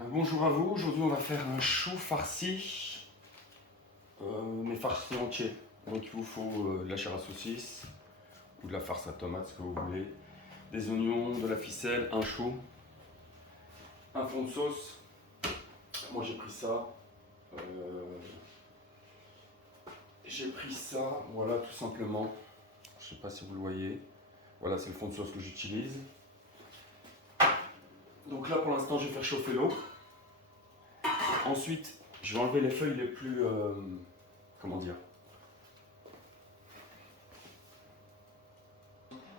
Bonjour à vous, aujourd'hui on va faire un chou farci, mais farci entier. Donc il vous faut de la chair à saucisse ou de la farce à tomate, ce que vous voulez, des oignons, de la ficelle, un chou, un fond de sauce. Moi j'ai pris ça, voilà tout simplement. Je sais pas si vous le voyez. Voilà, c'est le fond de sauce que j'utilise. Donc là pour l'instant je vais faire chauffer l'eau. Ensuite je vais enlever les feuilles les plus, comment dire,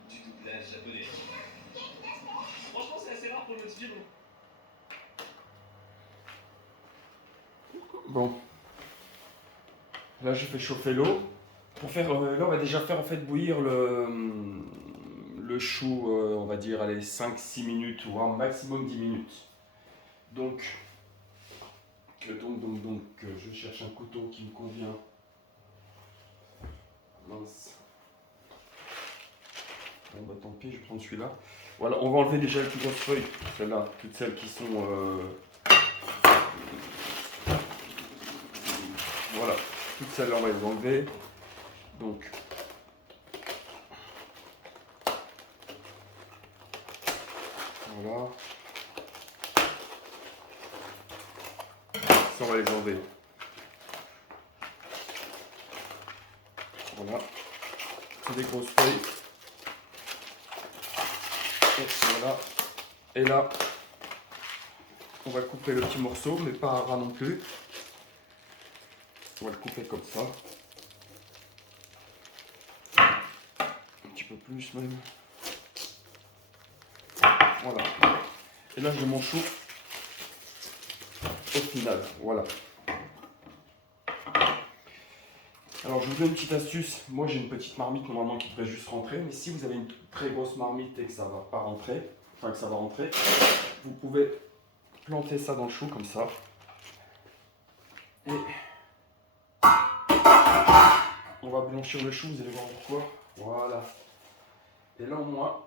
Du doublage japonais. Franchement, c'est assez rare pour notre film. bon. Là, j'ai fait chauffer l'eau. Pour faire, là, on va déjà faire en fait bouillir le chou, on va dire, allez, 5-6 minutes, ou un maximum 10 minutes. Donc, je cherche un couteau qui me convient. Mince. Bon, bah tant pis, je vais prendre celui-là. Voilà, on va enlever déjà les plus grosses feuilles, celles-là, toutes celles qui sont. Voilà, toutes celles-là, on va les enlever. Donc, voilà. Ça, on va les enlever. Voilà. C'est des grosses feuilles. Et voilà. Et là, on va couper le petit morceau, mais pas à ras non plus. On va le couper comme ça. Un petit peu plus même. Voilà. Et là, j'ai mon chou au final. Voilà. Alors, je vous donne une petite astuce. Moi, j'ai une petite marmite normalement qui devrait juste rentrer. Mais si vous avez une très grosse marmite et que ça va pas rentrer, enfin que ça va rentrer, vous pouvez planter ça dans le chou comme ça. Et on va blanchir le chou, vous allez voir pourquoi. Voilà. Et là, au moins,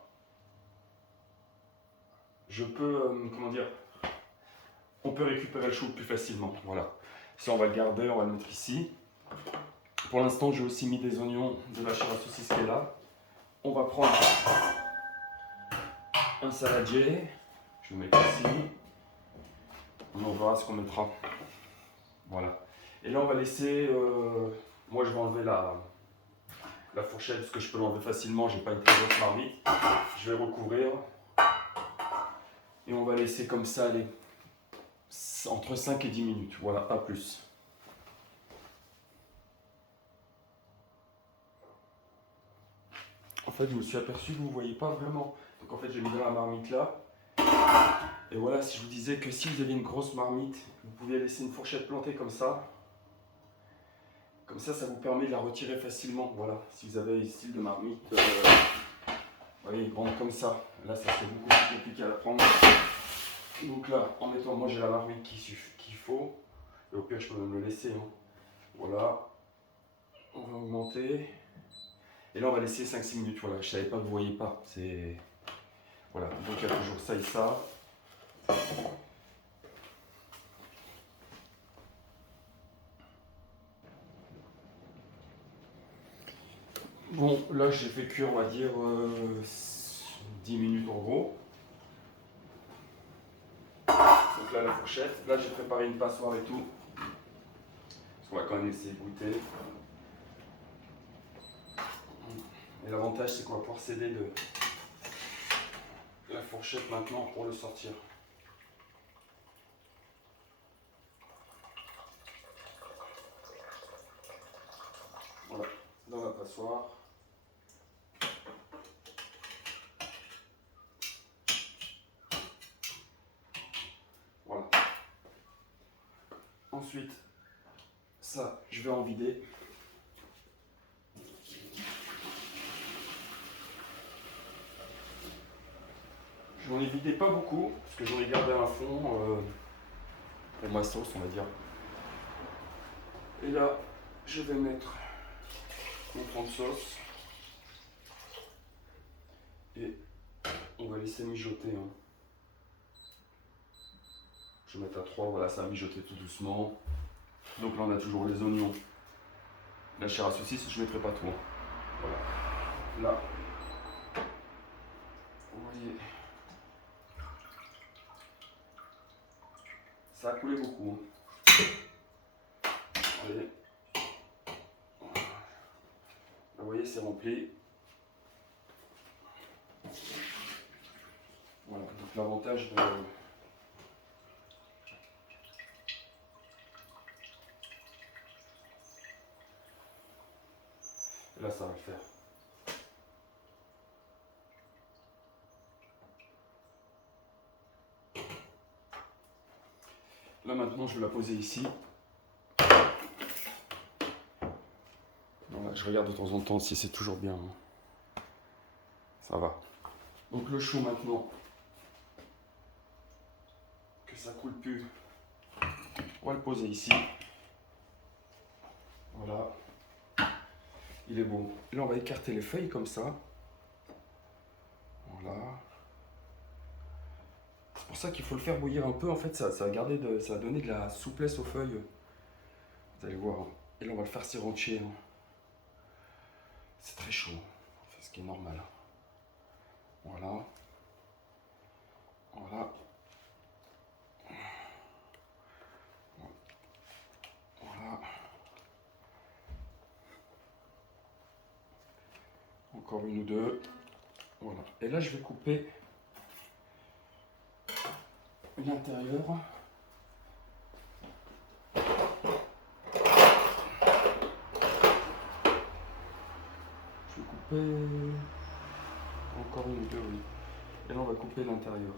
je peux, comment dire, on peut récupérer le chou plus facilement. Voilà. Ça, on va le garder, on va le mettre ici. Pour l'instant, j'ai aussi mis des oignons, de la chair à saucisse qui est là. On va prendre un saladier. Je vais le mettre ici. On verra ce qu'on mettra. Voilà. Et là, on va laisser. Moi, je vais enlever la fourchette parce que je peux l'enlever facilement. J'ai pas une très grosse marmite. Je vais recouvrir. Et on va laisser comme ça aller entre 5 et 10 minutes. Voilà, pas plus. En fait, je me suis aperçu que vous ne voyez pas vraiment. Donc en fait, j'ai mis dans la marmite là. Et voilà, si je vous disais que si vous avez une grosse marmite, vous pouvez laisser une fourchette plantée comme ça. Comme ça vous permet de la retirer facilement. Voilà, si vous avez un style de marmite, vous voyez, grande comme ça. Là, ça serait beaucoup plus compliqué à la prendre. Donc là, en mettant, moi j'ai la marmite qu'il faut. Et au pire, je peux même le laisser. Hein. Voilà, on va augmenter. Et là, on va laisser 5-6 minutes. Voilà, je savais pas que vous voyez pas. C'est. Voilà, donc il y a toujours ça et ça. Bon, là j'ai fait cuire, on va dire, 10 minutes en gros. Donc là, la fourchette. Là, j'ai préparé une passoire et tout. Parce qu'on va quand même essayer de goûter. Et l'avantage, c'est qu'on va pouvoir s'aider de la fourchette maintenant pour le sortir. Voilà, dans la passoire. Voilà. Ensuite, ça, je vais en vider. J'en ai vidé pas beaucoup, parce que j'en ai gardé un fond pour ma sauce, on va dire. Et là, je vais mettre mon fond de sauce. Et on va laisser mijoter. Hein. Je vais mettre à 3, voilà, ça va mijoter tout doucement. Donc là on a toujours les oignons. La chair à saucisse, je ne mettrai pas tout. Hein. Voilà. Là, vous voyez, ça a coulé beaucoup. Hein. Allez. Vous voyez, c'est rempli. Voilà, donc l'avantage de... Et là, ça va le faire. Là, maintenant, je vais la poser ici. Voilà, je regarde de temps en temps si c'est toujours bien. Hein. Ça va. Donc le chou maintenant, que ça coule plus, on va le poser ici. Voilà. Il est beau. Et là on va écarter les feuilles comme ça. Voilà. C'est pour ça qu'il faut le faire bouillir un peu. En fait, ça va garder ça va donner de la souplesse aux feuilles. Vous allez voir. Et là on va le faire sirocher. Hein. C'est très chaud. Enfin, ce qui est normal. Voilà. Voilà. Voilà. Encore une ou deux. Voilà. Et là, je vais couper l'intérieur. Je vais couper encore une ou deux, oui. Et là, on va couper l'intérieur.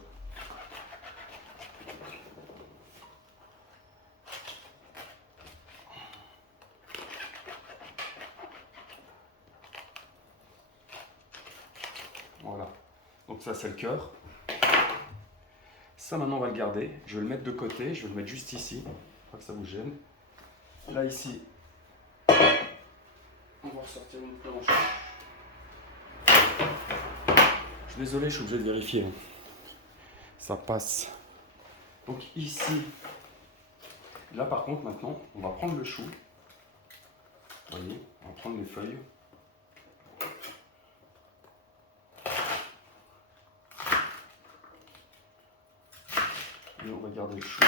Voilà. Donc ça, c'est le cœur. Ça, maintenant, on va le garder. Je vais le mettre de côté. Je vais le mettre juste ici. Pas que ça vous gêne. Là, ici, on va ressortir une planche. Je suis désolé, je suis obligé de vérifier. Ça passe. Donc ici, là par contre, maintenant, on va prendre le chou. Vous voyez, on va prendre les feuilles. Et on va garder le chou.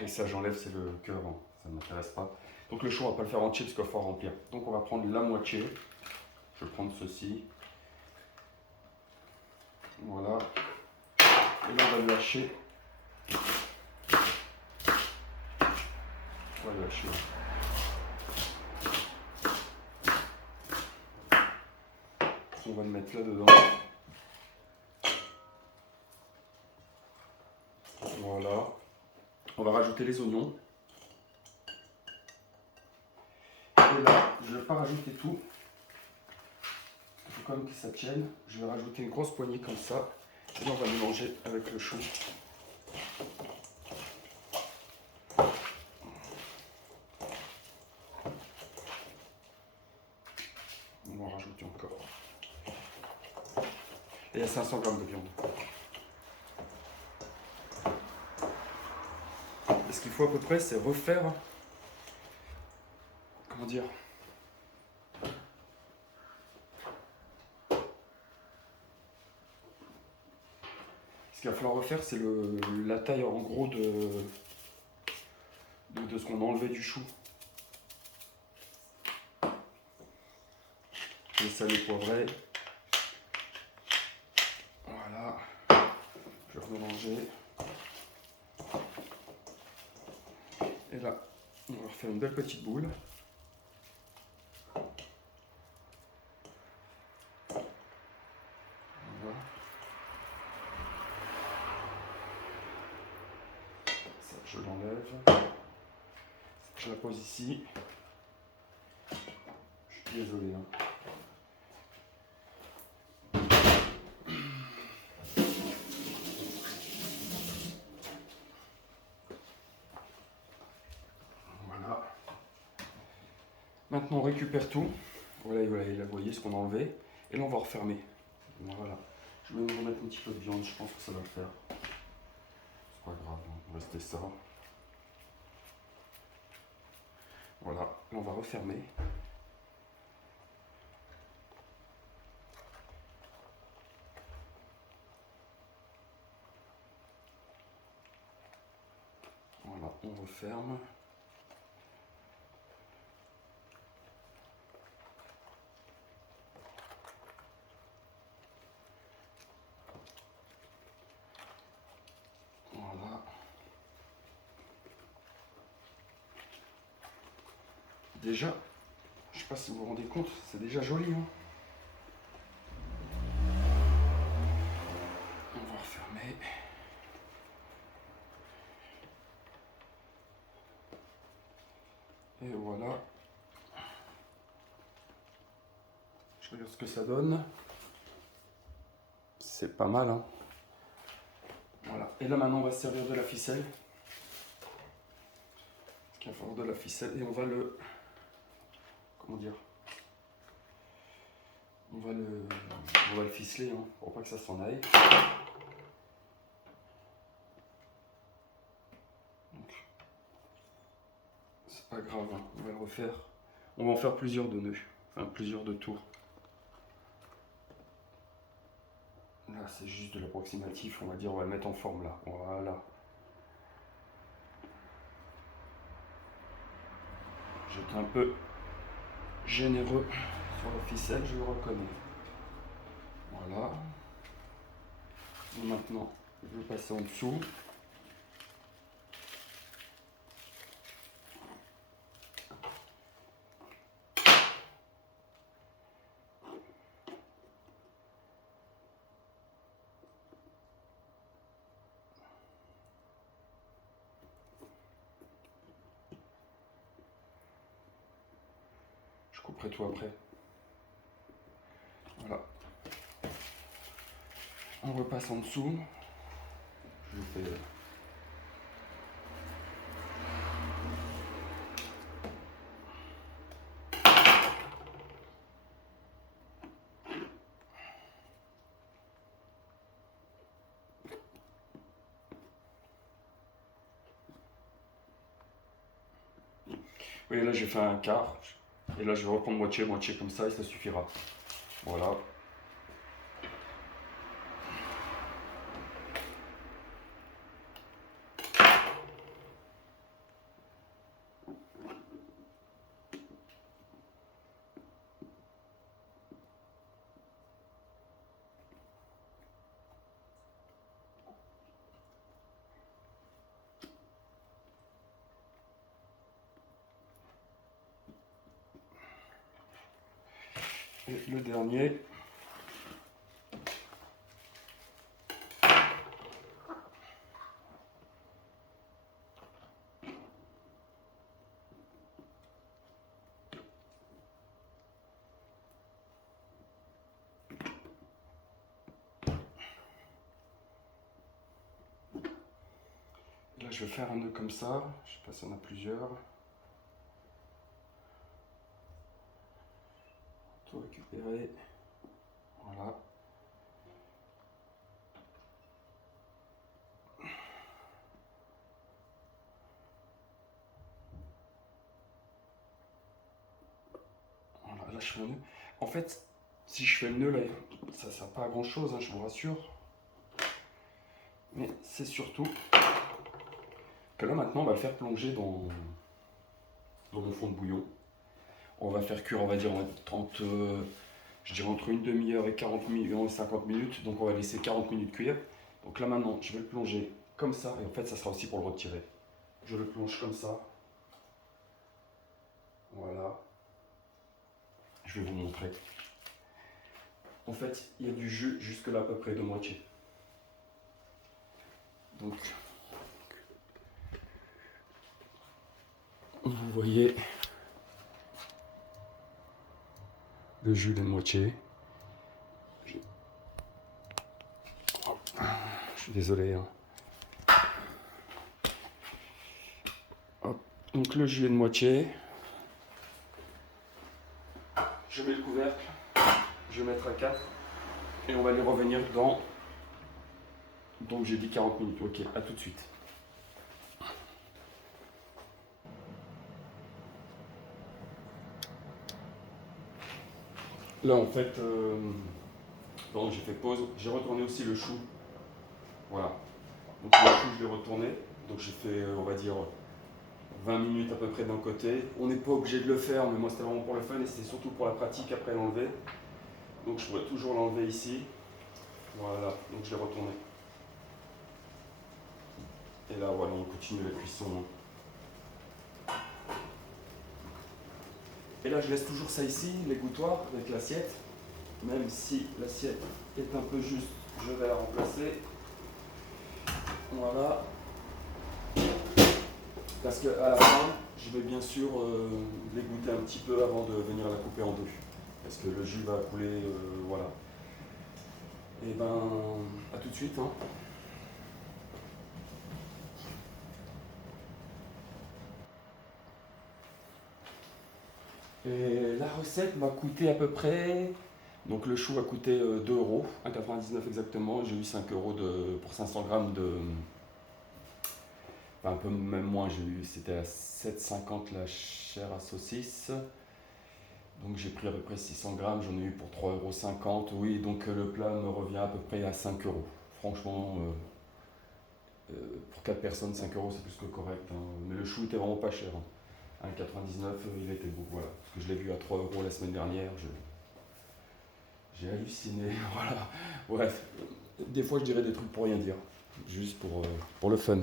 Et ça, j'enlève, c'est le cœur, hein. Ça ne m'intéresse pas. Donc le chou, on va pas le faire entier parce qu'il faut remplir. Donc on va prendre la moitié. Je vais prendre ceci. Voilà. Et là, on va le lâcher. On va le lâcher. On va le mettre là dedans. Voilà. On va rajouter les oignons. Et là, je ne vais pas rajouter tout. Il faut quand même que ça tienne. Je vais rajouter une grosse poignée comme ça. Et on va mélanger avec le chou. On va rajouter encore. Et il y a 500 g de viande. Et ce qu'il faut à peu près, c'est refaire, comment dire, ce qu'il va falloir refaire, c'est la taille en gros de ce qu'on a enlevé du chou. Les salés poivrés. Voilà. Je vais remélanger. Et là, on va refaire une belle petite boule. Voilà. Ça, je l'enlève. Je la pose ici. Je suis désolé. Hein. Maintenant, on récupère tout. Voilà, vous voyez ce qu'on a enlevé. Et là, on va refermer. Voilà. Je vais me remettre un petit peu de viande, je pense que ça va le faire. pas grave, on va rester ça. Voilà, là on va refermer. Voilà, on referme. Voilà. Déjà, je sais pas si vous vous rendez compte, c'est déjà joli. Hein. On va refermer. Et voilà. Je regarde ce que ça donne. C'est pas mal. Hein. Voilà. Et là maintenant on va se servir de la ficelle. Parce qu'il va falloir de la ficelle et on va le... Comment dire? On va le ficeler hein, pour pas que ça s'en aille. C'est pas grave, hein, on va le refaire. On va en faire plusieurs de nœuds, enfin plusieurs de tours. Là c'est juste de l'approximatif, on va dire, on va le mettre en forme là. Voilà. J'étais un peu généreux sur la ficelle, je le reconnais. Voilà. Et maintenant, je vais passer en dessous. Je couperai tout après. Voilà. On repasse en dessous. Je vous fais... Oui, là j'ai fait un quart. Et là je vais reprendre moitié comme ça et ça suffira. Voilà. Et le dernier. Là je vais faire un nœud comme ça. Je sais pas si on a plusieurs. Tout récupérer. Voilà. Voilà, là je fais un nœud. En fait, si je fais le nœud là, ça ne sert pas à grand chose, hein, je vous rassure. Mais c'est surtout que là maintenant on va le faire plonger dans mon fond de bouillon. On va faire cuire, on va dire, 30, je dirais entre une demi-heure et 40 minutes, et 50 minutes. Donc on va laisser 40 minutes cuire. Donc là maintenant, je vais le plonger comme ça. Et en fait, ça sera aussi pour le retirer. Je le plonge comme ça. Voilà. Je vais vous montrer. En fait, il y a du jus jusque là à peu près de moitié. Donc, vous voyez le jus de moitié. Je suis désolé. Hein. Hop. Donc le jus est de moitié. Je mets le couvercle. Je vais mettre à 4. Et on va aller revenir dans... Donc j'ai dit 40 minutes. Ok, à tout de suite. Là en fait, donc j'ai fait pause, j'ai retourné aussi le chou. Voilà. Donc le chou je l'ai retourné. Donc j'ai fait on va dire 20 minutes à peu près d'un côté. On n'est pas obligé de le faire, mais moi c'était vraiment pour le fun et c'était surtout pour la pratique après l'enlever. Donc je pourrais toujours l'enlever ici. Voilà, donc je l'ai retourné. Et là voilà, on continue la cuisson. Et là je laisse toujours ça ici, l'égouttoir avec l'assiette. Même si l'assiette est un peu juste, je vais la remplacer. Voilà. Parce qu'à la fin, je vais bien sûr l'égoutter un petit peu avant de venir la couper en deux. Parce que le jus va couler, voilà. Et ben, à tout de suite. Hein. Et la recette m'a coûté à peu près. Donc le chou a coûté 2 euros, 1,99 exactement. J'ai eu 5 euros pour 500 grammes de. Enfin, un peu même moins, c'était à 7,50 la chair à saucisse. Donc j'ai pris à peu près 600 grammes, j'en ai eu pour 3,50 €. Oui, donc le plat me revient à peu près à 5 euros. Franchement, pour 4 personnes, 5 euros c'est plus que correct. Hein. Mais le chou était vraiment pas cher. Hein. 1,99 €, il était beau. Voilà. Parce que je l'ai vu à 3 euros la semaine dernière. J'ai halluciné. Voilà. Bref, des fois je dirais des trucs pour rien dire. Juste pour le fun.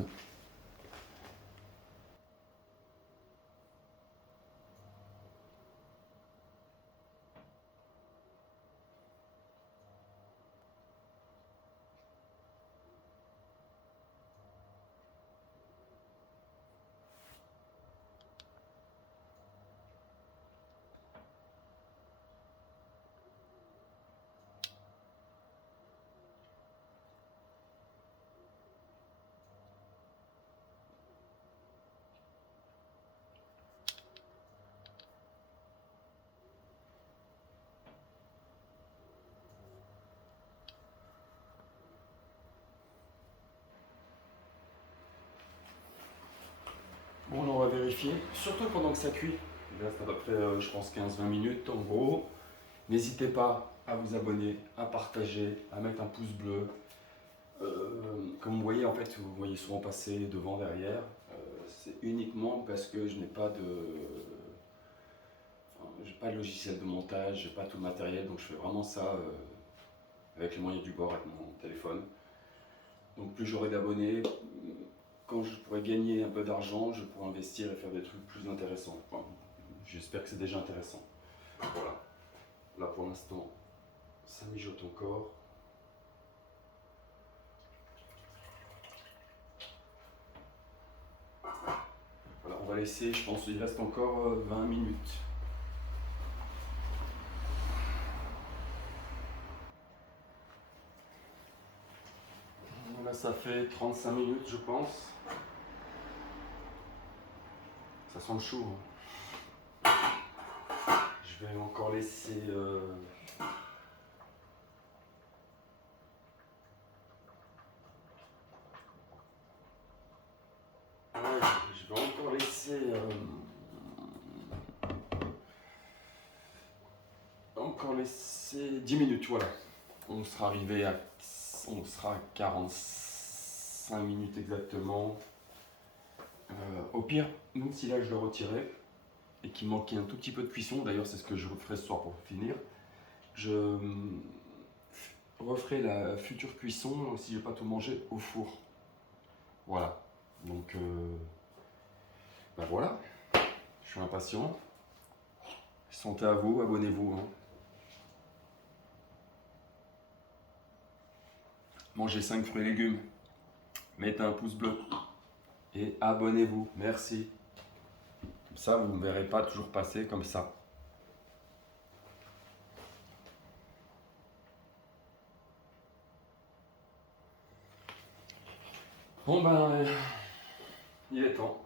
Bon, là, on va vérifier, surtout pendant que ça cuit. Il reste à peu près, je pense, 15-20 minutes en gros. N'hésitez pas à vous abonner, à partager, à mettre un pouce bleu. Comme vous voyez, en fait, vous voyez souvent passer devant, derrière. C'est uniquement parce que je n'ai pas j'ai pas de logiciel de montage, j'ai pas tout le matériel, donc je fais vraiment ça avec les moyens du bord, avec mon téléphone. Donc plus j'aurai d'abonnés, quand je pourrai gagner un peu d'argent, je pourrai investir et faire des trucs plus intéressants. Enfin, j'espère que c'est déjà intéressant. Voilà. Là pour l'instant, ça mijote encore. Voilà, on va laisser, je pense qu'il reste encore 20 minutes. Là ça fait 35 minutes je pense. Ça sent le chaud. Hein. Je vais encore laisser... Ouais, je vais encore laisser... Encore laisser 10 minutes, voilà. On sera arrivé à... On sera à 45 minutes exactement. Au pire, même si là je le retirais et qu'il manquait un tout petit peu de cuisson, d'ailleurs c'est ce que je referai ce soir pour finir, je referai la future cuisson, si je vais pas tout manger, au four. Voilà. Donc, ben voilà. Je suis impatient. Santé à vous, abonnez-vous. Hein. Mangez 5 fruits et légumes. Mettez un pouce bleu. Et abonnez-vous. Merci. Comme ça, vous ne me verrez pas toujours passer comme ça. Bon ben, il est temps.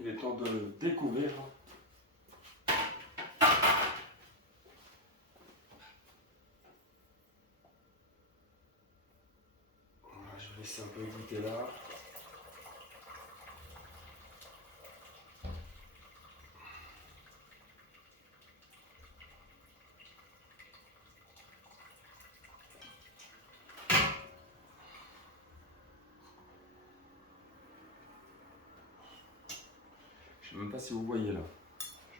Il est temps de le découvrir. Voilà, je vais laisser un peu goûter là. Je sais même pas si vous voyez là.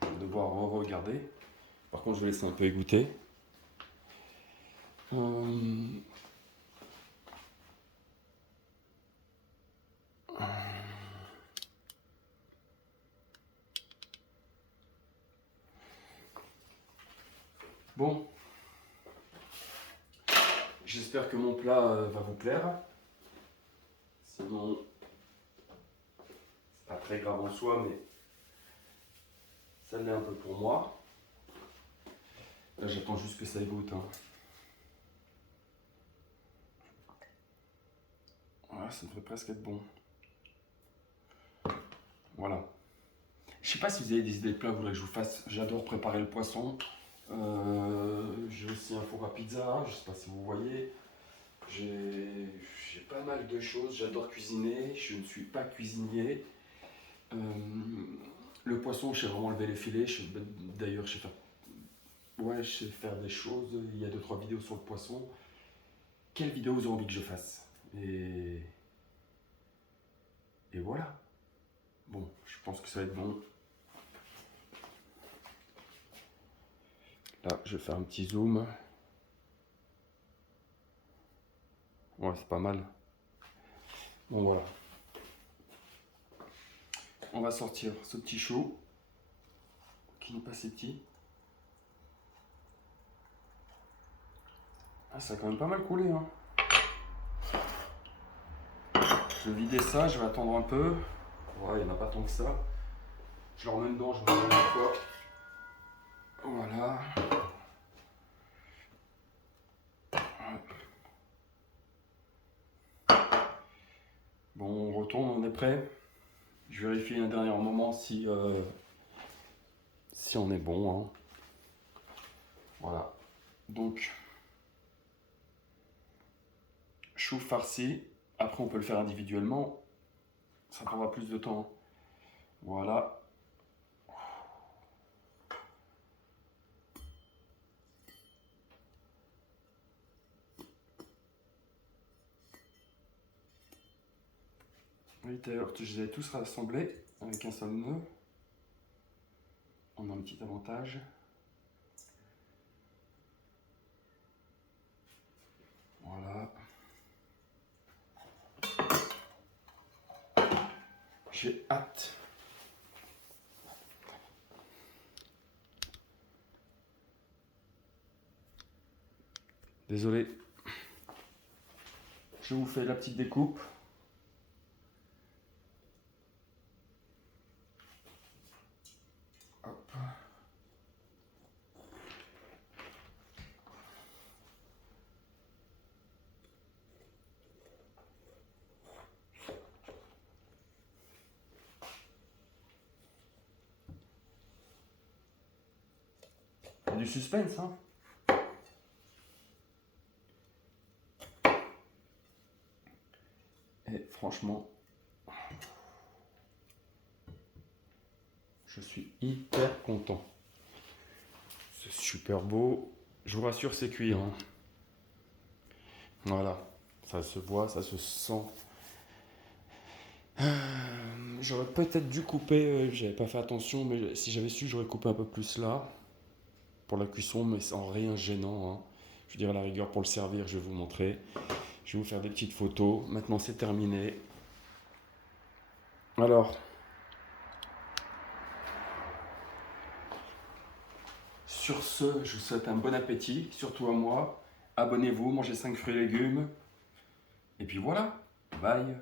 Je vais devoir re-regarder. Par contre, je vais laisser un peu égoutter. Bon, j'espère que mon plat va vous plaire. Sinon, c'est pas très grave en soi, mais ça l'est un peu pour moi. Là, j'attends juste que ça égoutte. Hein. Voilà, ça devrait presque être bon. Voilà. Je sais pas si vous avez des idées de plats que vous voulez que je vous fasse. J'adore préparer le poisson. J'ai aussi un four à pizza. Je sais pas si vous voyez. J'ai pas mal de choses. J'adore cuisiner. Je ne suis pas cuisinier. Le poisson, je sais vraiment lever les filets. D'ailleurs, je sais faire des choses. Il y a 2-3 vidéos sur le poisson. Quelle vidéo vous avez envie que je fasse? Et voilà. Bon, je pense que ça va être bon. Là, je vais faire un petit zoom. Ouais, c'est pas mal. Bon, voilà. On va sortir ce petit chou, qui n'est pas si petit. Ah, ça a quand même pas mal coulé, hein. Je vais vider ça, je vais attendre un peu. Ouais, il n'y en a pas tant que ça. Je le remets dedans, je me remets une fois. Voilà. Bon, on retourne, on est prêt. Je vérifie un dernier moment si on est bon. Hein. Voilà. Donc, chou farci. Après, on peut le faire individuellement. Ça prendra plus de temps. Voilà. Oui, d'ailleurs, je les ai tous rassemblés avec un seul nœud. On a un petit avantage. Voilà. J'ai hâte. Désolé. Je vous fais la petite découpe. Hop. Il y a du suspense, hein. Et franchement, je suis hyper content. C'est super beau. Je vous rassure, c'est cuit. Hein. Voilà, ça se voit, ça se sent. J'aurais peut-être dû couper, j'avais pas fait attention, mais si j'avais su, j'aurais coupé un peu plus là pour la cuisson, mais sans rien gênant. Hein. Je veux dire, à la rigueur, pour le servir, je vais vous montrer. Je vais vous faire des petites photos. Maintenant, c'est terminé. Alors, sur ce, je vous souhaite un bon appétit, surtout à moi. Abonnez-vous, mangez 5 fruits et légumes. Et puis voilà, bye.